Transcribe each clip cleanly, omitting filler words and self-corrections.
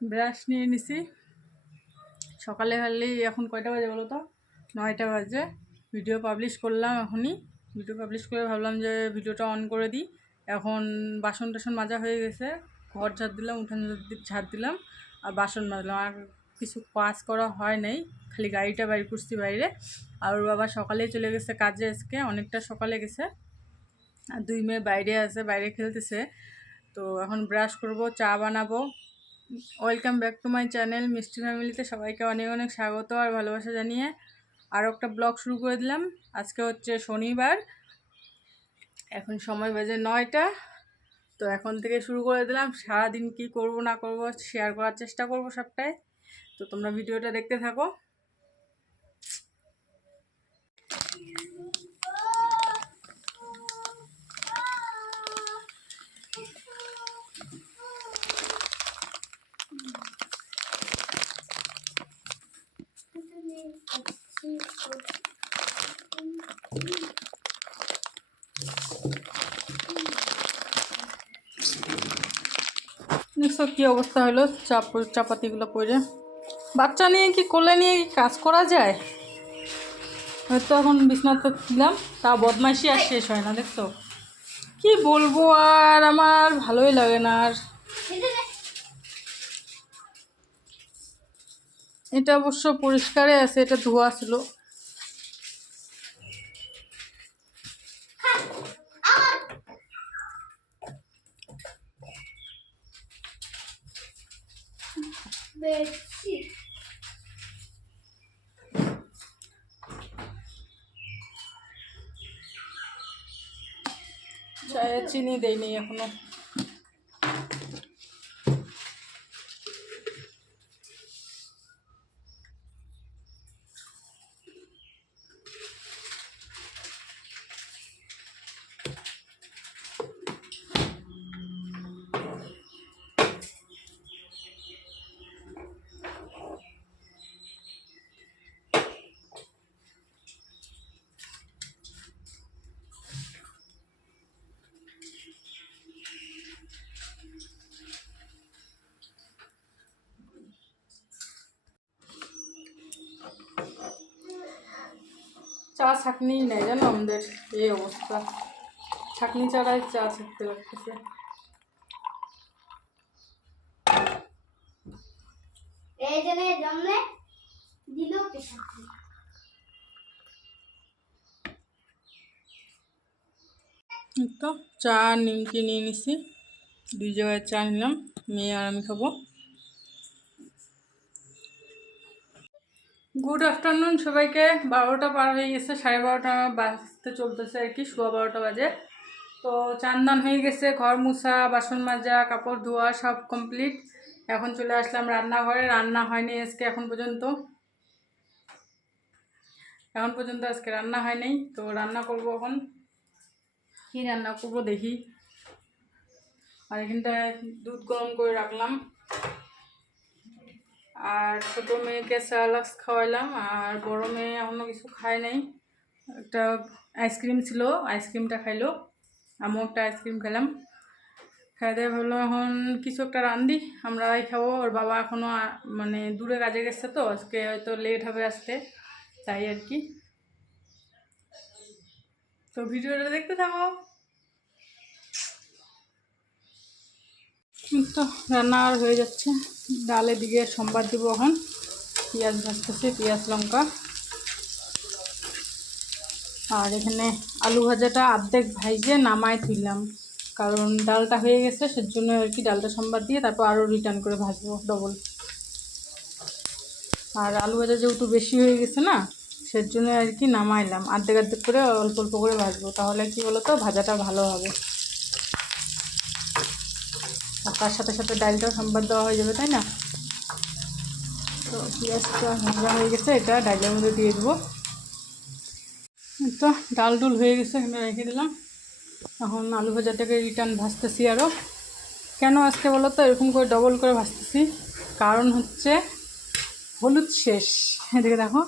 Brush নিয়ে নিছি। সকালে হলেই এখন কয়টা বাজে বলো তো? 9টা বাজে। ভিডিও পাবলিশ করলাম এখনই। ভিডিও পাবলিশ করে ভাবলাম যে ভিডিওটা অন করে দিই। এখন বাসন টাসন মাজা হয়ে গেছে, ঘর ঝাড় দিলাম, উঠান ঝাড় দিলাম আর বাসন মাজলাম। আর কিছু কাজ করা হয় নাই, খালি গাড়িটা বাইর করছি বাইরে। আর ওর বাবা সকালেই চলে গেছে কাজে, আজকে অনেকটা সকালে গেছে। আর 2 মেয়ে বাইরে আছে, বাইরে খেলতেছে। তো এখন ব্রাশ করব, চা বানাবো। Welcome back to my channel মিষ্টি ফ্যামিলিতে সবাইকে অনেক অনেক স্বাগত আর ভালোবাসা জানিয়ে আরও একটা ব্লগ শুরু করে দিলাম। আজকে হচ্ছে শনিবার, এখন সময় বাজে 9টা। তো এখন থেকে শুরু করে দিলাম। সারাদিন কি করব না করব শেয়ার করার চেষ্টা করব সবটাই। তো তোমরা ভিডিওটা দেখতে থাকো। দেখছো কি অবস্থা হলো চাপাতিগুলো পরে। বাচ্চা নিয়ে কি কোলে নিয়ে কি কাজ করা যায়? হয়তো এখন বিছনাতে দিলাম, তা বদমাইশি আর শেষ হয় না। দেখছো কি বলবো, আর আমার ভালোই লাগে না। আর এটা অবশ্য পরিষ্কারে আছে, এটা ধোয়া ছিল। চায়ে চিনি দেয়নি এখনো। চা ছাঁকনিই নেই জানো, আমাদের এই অবস্থা। ছাঁকনি ছাড়াই চা ছাঁকতে লাগতেছে। তো চা নিমকি নিয়ে নিছি, 2 জায়গায় চা নিলাম, মেয়ে আর আমি খাবো। গুড আফটারনুন সবাইকে। 12টা পার হয়ে গেছে, 12:30 বাজতে চলতেছে আর কি, 12:15 বাজে। তো চান হয়ে গেছে, ঘর মুছা, বাসন মাজা, কাপড় ধোয়া সব কমপ্লিট। এখন চলে আসলাম রান্নাঘরে। রান্না হয়নি আজকে এখন পর্যন্ত আজকে রান্না হয় নাই। তো রান্না করব এখন। কি রান্না করব দেখি। আর এখানটায় দুধ গরম করে রাখলাম, আর ছোটো মেয়েকে স্যালাক্স খাওয়াইলাম, আর বড়ো মেয়ে এখনও কিছু খায় নাই। একটা আইসক্রিম ছিল, আইসক্রিমটা খাইলো। আমিও একটা আইসক্রিম খেলাম। খাই দিয়ে ভাবলাম এখন কিছু একটা রান্ধি, আমরাই খাবো। ওর বাবা এখনও মানে দূরে কাজে গেছে, তো আজকে হয়তো লেট হবে আসতে, তাই আর কি। তো ভিডিওটা দেখতে থাকো। তো রান্না আর হয়ে যাচ্ছে। ডালের দিকে সম্বাদ দিব এখন। পেঁয়াজ ভাজতেছি, পেঁয়াজ লঙ্কা। আর এখানে আলু ভাজাটা অর্ধেক ভাইজে নামায় তুললাম, কারণ ডালটা হয়ে গেছে, সেজন্য আর কি। ডালটা সম্বাদ দিয়ে তারপর আরও রিটার্ন করে ভাজবো ডবল। আর আলু ভাজা যেহেতু বেশি হয়ে গেছে না, সেজন্য আর কি নামাইলাম, অর্ধেক অর্ধেক করে অল্প অল্প করে ভাজবো, তাহলে কি বলতো ভাজাটা ভালো হবে। আর তার সাথে সাথে ডালটাও সম্বাদ দেওয়া হয়ে যাবে, তাই না? তো পেঁয়াজটা ভাজা হয়ে গেছে, এটা ডালের মধ্যে দিয়ে দেবো। তো ডাল ডুল হয়ে গেছে, এখানে রেখে দিলাম। এখন আলু ভাজাটাকে রিটার্ন ভাজতেছি আরও। কেন আজকে বলো তো এরকম করে ডবল করে ভাজতেছি? কারণ হচ্ছে হলুদ শেষ। এদিকে দেখো,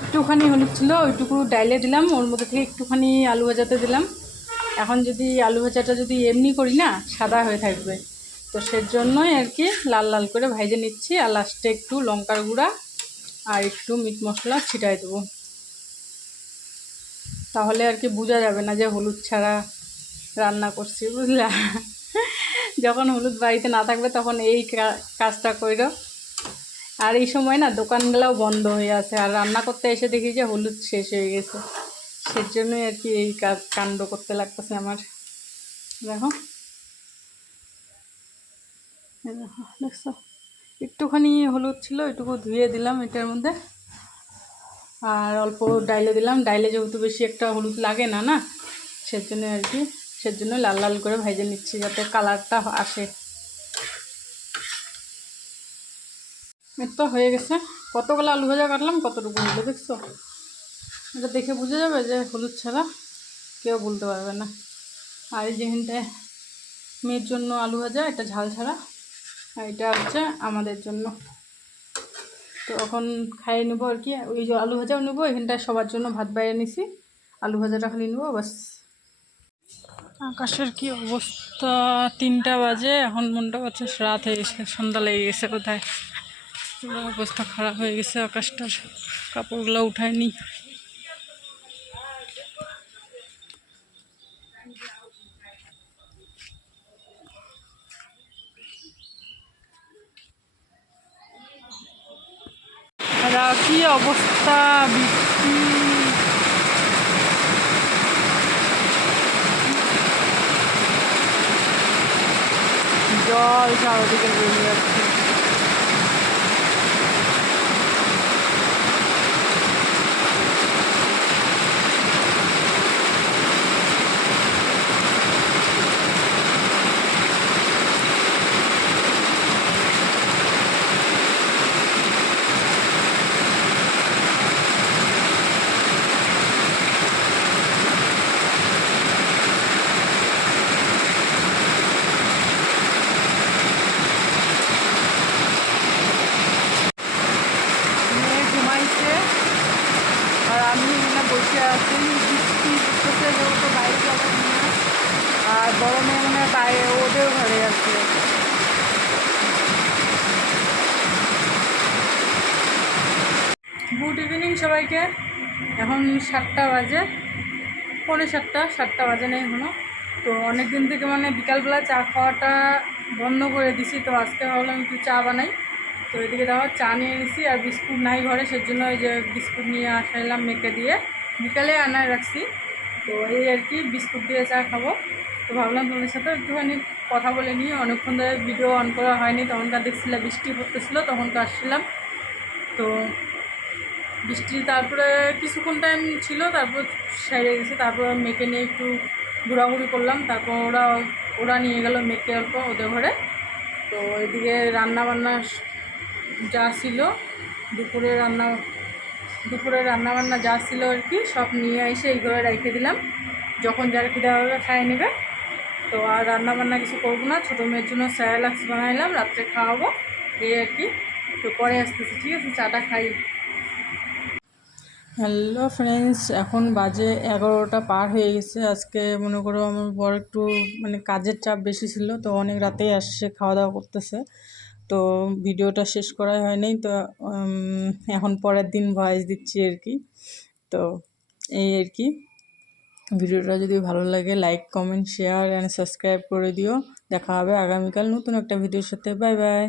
একটুখানি হলুদ ছিল, ওইটুকু ডাইলে দিলাম, ওর মধ্যে থেকে একটুখানি আলু ভাজাতে দিলাম। এখন যদি আলু ভাজাটা যদি এমনি করি না, সাদা হয়ে থাকবে। তো সেজন্যই আর কি লাল লাল করে ভেজে নিচ্ছি। আর লাস্টে একটু লঙ্কার গুঁড়া আর একটু মিট মশলা ছিটাই দেবো, তাহলে আর কি বোঝা যাবে না যে হলুদ ছাড়া রান্না করছি, বুঝলা। যখন হলুদ বাড়িতে না থাকবে তখন এই কাজটা করো। আর এই সময় না দোকানগুলোও বন্ধ হয়ে আছে, আর রান্না করতে এসে দেখি যে হলুদ শেষ হয়ে গেছে। সেজন্যই আর কি এই কাণ্ড করতে লাগতেছে আমার। দেখো দেখছো, একটুখানি হলুদ ছিল, এটুকু ধুয়ে দিলাম এটার মধ্যে, আর অল্প ডাইলে দিলাম। ডাইলে যেহেতু বেশি একটা হলুদ লাগে না না, সেজন্য আর কি, সেজন্য লাল লাল করে ভেজে নিচ্ছি যাতে কালারটা আসে। এর তো হয়ে গেছে। কতগুলো আলু ভাজা কাটলাম, কতটুকু হলো দেখছো। এটা দেখে বোঝা যাবে যে হলুদ ছাড়া কেউ বলতে পারবে না। আর এই যেখানটায় মেয়ের জন্য আলু ভাজা, এটা ঝাল ছাড়া, আর এটা হচ্ছে আমাদের জন্য। তো এখন খাইয়ে নেবো আর কি। ওই যে আলু ভাজাও নেবো, এখানটায় সবার জন্য ভাত বাইরে নিছি, আলু ভাজাটা খালি নেবো বাস। আকাশের কি অবস্থা, 3টা বাজে, এখন মনটা করছে রাত হয়ে গেছে, সন্ধ্যা লেগে গেছে কোথায়। পুরো অবস্থা খারাপ হয়ে গেছে আকাশটার, কাপড়গুলো উঠায়নি। আর কি অবস্থা, বৃষ্টি, জল চারদিকে বেরিয়ে যাচ্ছে। মেয়ে ঘুমাইছে আর আমি এখানে বসে আছি। বৃষ্টি পড়তেছে যেহেতু বাইরে যাবেন না, আর বড় মেয়ে মানে বাইরে ওদের ঘরে আছে। গুড ইভিনিং সবাইকে। এখন 7টা বাজে, 7:45 বাজে নেই এখনো। তো অনেক দিন থেকে মানে বিকালবেলা চা খাওয়াটা বন্ধ করে দিছি, তো আজকে ভাবলাম একটু চা বানাই। তো এদিকে দেখো চা নিয়ে নিছি, আর বিস্কুট নাই ঘরে, সেজন্য ওই যে বিস্কুট নিয়ে আসাইলাম মেয়েকে দিয়ে, বিকালে আনায় রাখছি। তো এই আর কি বিস্কুট দিয়ে চা খাবো। তো ভাবলাম তোমাদের সাথে একটুখানি কথা বলে নিই, অনেকক্ষণ ধরে ভিডিও অন করা হয়নি, তখনকার দেখছিলাম বৃষ্টি পড়তেছিলো, তখন তো আসছিলাম। তো বৃষ্টি তারপরে কিছুক্ষণ টাইম ছিল, তারপর সেরে গেছে। তারপর মেয়েকে নিয়ে একটু ঘোরাঘুরি করলাম, তারপর ওরা নিয়ে গেল মেয়েকে অল্প ওদের ঘরে। তো এদিকে রান্নাবান্না যা ছিল, দুপুরে রান্নাবান্না যা ছিল আর কি, সব নিয়ে এসে এই ঘরে রেখে দিলাম, যখন যার খিদা হবে খাইয়ে নেবে। তো আর রান্নাবান্না কিছু করবো না, ছোটো মেয়ের জন্য স্যালাক্স বানাইলাম, রাত্রে খাওয়াবো এই আর কি। তো পরে আসতেছি, ঠিক আছে, চাটা খাই। হ্যালো ফ্রেন্ডস, এখন বাজে 11টা পার হয়ে গেছে। আজকে মনে করো আমার বড় একটু মানে কাজের চাপ বেশি ছিল, তো অনেক রাতেই আসছে, খাওয়া দাওয়া করতেছে। তো ভিডিওটা শেষ করাই হয়নি, তো এখন পরের দিন ভয়েস দিচ্ছি আর কি। তো এই আর কি, ভিডিওটা যদি ভালো লাগে like comment share and subscribe করে দিও। দেখা হবে আগামীকাল নতুন একটা ভিডিওর সাথে। Bye bye.